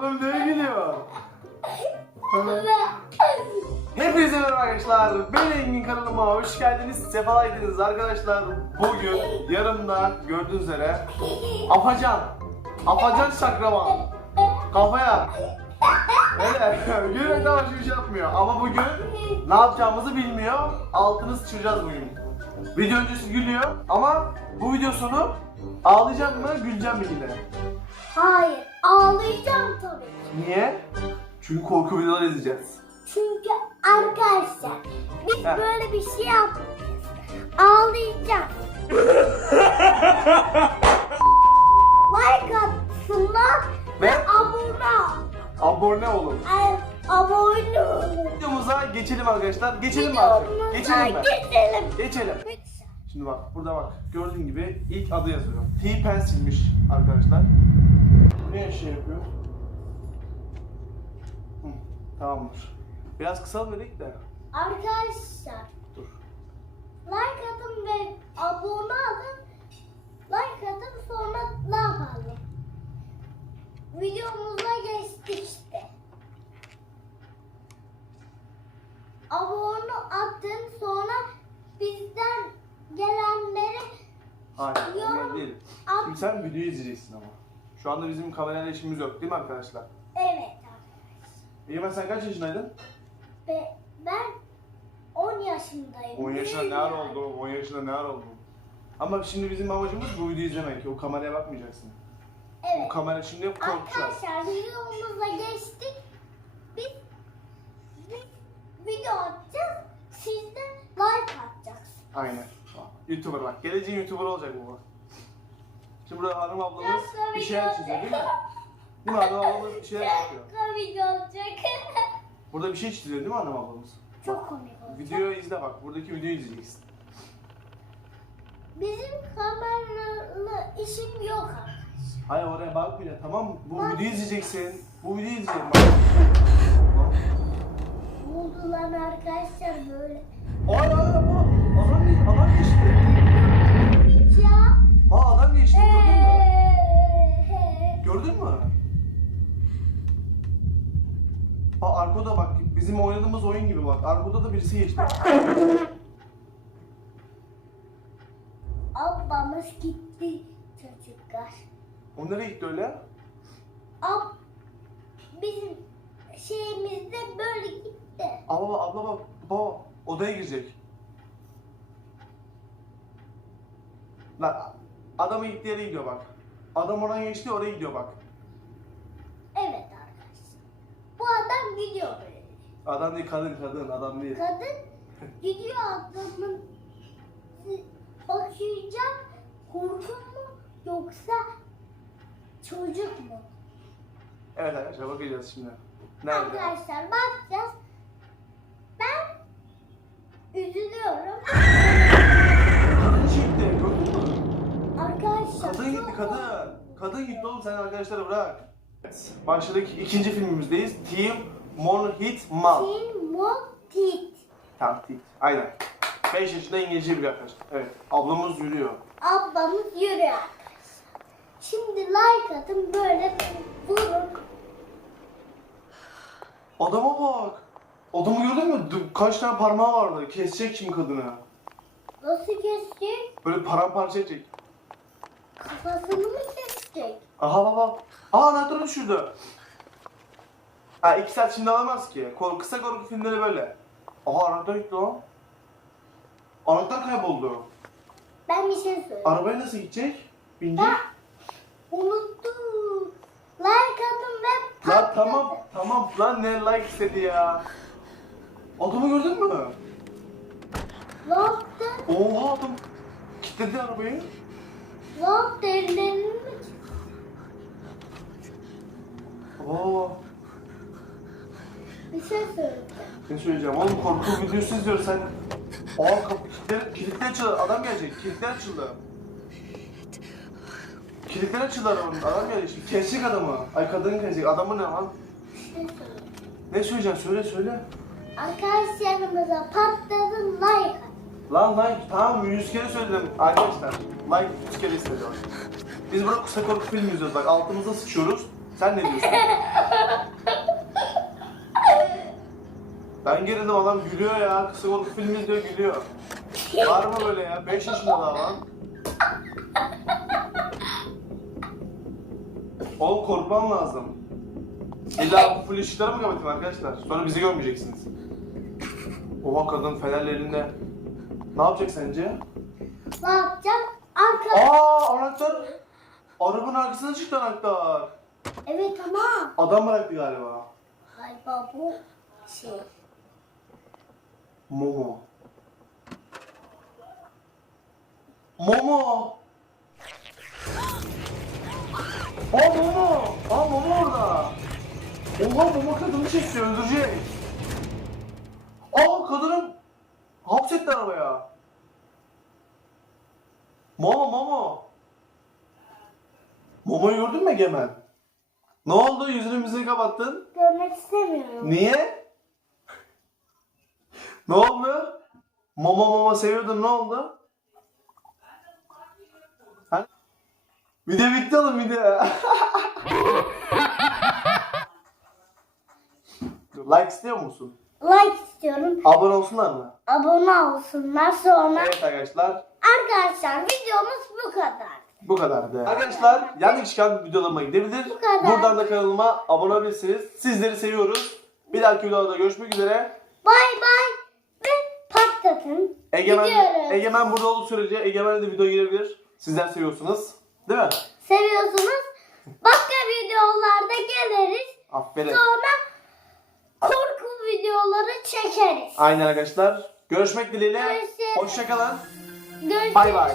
Oğlum nereye gidiyor? Hepinize merhaba arkadaşlar. Ben Engin kanalıma hoş geldiniz. Sefalaydınız arkadaşlar. Bugün yanımda gördüğünüz üzere Afacan. Afacan Şakraman. Kafaya. Hele yürüyekten başka bir şey yapmıyor. Ama bugün ne yapacağımızı bilmiyor. Altını sıçıracağız bugün. Video öncesi gülüyor ama bu video sonu ağlayacak mı güleceğim mi yine? Hayır, ağlayacağım tabii. Niye? Çünkü korku videoları izleyeceğiz. Çünkü arkadaşlar biz Heh. böyle bir şey yapmayacağız. Ağlayacağız. like atsınlar ve Ve abone abone olun. Ay, abone olun. Videomuza geçelim arkadaşlar. Geçelim mi artık? Geçelim mi? Geçelim. Geçelim. Şimdi bak burada bak gördüğün gibi ilk adı yazıyor. T-Pencil'miş arkadaşlar. Ne şey yapıyor? Hı, tamamdır. Biraz kısalım dedik de. Arkadaşlar Dur. like atın ve abone olun. Like atın sonra ne yapalım? Videomuza geçtik işte. Abone atın sonra bizden gelenleri Hayır, Yorum onlar değil. at- Şimdi sen videoyu izleyeceksin ama. Şu anda bizim kamerayla işimiz yok değil mi arkadaşlar? Evet arkadaşlar. Eymen sen kaç yaşındaydın? Ve ben 10 yaşındayım. 10 yaşında ne ara oldu? 10 yaşında ne ara oldu? Ama şimdi bizim amacımız bu videoyu izlemek. O kameraya bakmayacaksın. Bu Evet. kamera şimdi hep korkacağız. Arkadaşlar videomuza geçtik. Biz, biz video atacağız. Siz de like atacaksınız. Aynen. Youtuber bak. Geleceğin Youtuber olacak bu. Şimdi burada hanım ablamız bir şeyler çiziyor değil mi? Değil mi hanım ablamız bir şeyler yapıyor. Çok komik olacak. Burada bir şey çiziyor değil mi hanım ablamız? Çok komik olacak. Videoyu izle bak. Buradaki videoyu izleyeceksin. Bizim kameralı işim yok arkadaşlar. Hayır oraya bakmayacaksın tamam mı? Bu Bak. videoyu izleyeceksin. Bu videoyu izleyeceksin bak. Tamam. Ne oldu lan arkadaşlar böyle? Aa arkada bak bizim oynadığımız oyun gibi bak. Arkada da birisi geçti. Ablamız gitti çocuklar. O nereye gitti öyle? Ab bizim şeyimizde böyle gitti. Abla abla bak baba odaya girecek. Lan adamı gittiği yere gidiyor bak. Adam oradan geçti oraya gidiyor bak. Evet arkadaşlar. Bu adam gidiyor böyle. Adam değil kadın kadın adam değil. Kadın gidiyor adamın bakacak korku mu yoksa çocuk mu? Evet arkadaşlar bakacağız şimdi. Nerede? Arkadaşlar bakacağız. Ben üzülüyorum. Kadın gitti gördün mü? Arkadaşlar Kadın gitti çok- kadın. Kadın gitti oğlum sen arkadaşları bırak. Evet, başladık ikinci filmimizdeyiz. Team Mon Hit Mal. Teen Motit. Tamam Tit. Aynen. 5 yaşında İngilizce biliyor arkadaşlar. Evet. Ablamız yürüyor. Ablamız yürüyor arkadaşlar. Şimdi like atın böyle vurun. Adama bak. Adamı gördün mü? D- Kaç tane parmağı vardı. Kesecek şimdi kadını. Nasıl kesecek? Böyle paramparça edecek. Kafasını mı kesecek? Aha baba. Aa anahtarı düşürdü. Ha iki saat şimdi alamaz ki. Kor kısa korku filmleri böyle. Aha anahtar gitti lan. Anahtar kayboldu. Ben bir şey söyleyeyim. Arabaya nasıl gidecek? Binecek. Unuttum. Like atın ve Lan patlatın. tamam tamam lan ne like istedi ya. Adamı gördün mü? Ne yaptı? Oha adam kilitledi arabayı. Ne yaptı? Ellerini Bir şey söyleyeceğim. Ne söyleyeceğim oğlum korku videosu izliyoruz sen. Aa kapı kilitler, kilitler açıldı adam gelecek kilitler açıldı. Kilitler açıldı adamın adam gelecek şimdi kesecek adamı. Ay kadını kesecek adamı ne lan? Bir şey söyleyeceğim. Ne söyleyeceksin söyle söyle. Arkadaşlarımıza patladın like. Lan like tamam yüz kere söyledim arkadaşlar. Like yüz kere istedi. Biz burada kısa korku film izliyoruz bak altımıza sıçıyoruz. Sen ne diyorsun? Ben gerildim adam gülüyor ya. Kısa kolu film izliyor gülüyor. Var mı böyle ya? 5 yaşında daha lan. Oğlum korkmam lazım. İlla bu full ışıklara mı kapatayım arkadaşlar? Sonra bizi görmeyeceksiniz. Oha kadın fenerle elinde. Ne yapacak sence? Ne yapacağım? Arka. Aa anahtar. Arabanın arkasına çıktı anahtar. Evet ama Adam bıraktı galiba. galiba bu şey. Momo. Momo. Aa Momo. Aa Momo orada. Oha Momo kadını çekti öldürecek. Aa kadını hapsetti arabaya. Momo Momo. Momo'yu gördün mü Egemen? Ne oldu? Yüzünü müziği kapattın. Görmek istemiyorum. Niye? ne oldu? Mama mama seviyordun ne oldu? Ha? Video bitti oğlum video. like istiyor musun? Like istiyorum. Abone olsunlar mı? Abone olsunlar sonra. Evet arkadaşlar Arkadaşlar videomuz bu kadar. Bu kadardı. Arkadaşlar yanlış çıkan videolarıma gidebilir. Bu kadar. Buradan da kanalıma abone olabilirsiniz. Sizleri seviyoruz. Bir dahaki videoda görüşmek üzere. Bay bay ve patlatın. Egemen, Gidiyoruz. Egemen burada olduğu sürece Egemen de video girebilir. Sizler seviyorsunuz. Değil mi? Seviyorsunuz. Başka videolarda geliriz. Aferin. Sonra korku videoları çekeriz. Aynen arkadaşlar. Görüşmek dileğiyle. Görüşürüz. Hoşçakalın. Görüşürüz. Bay bay.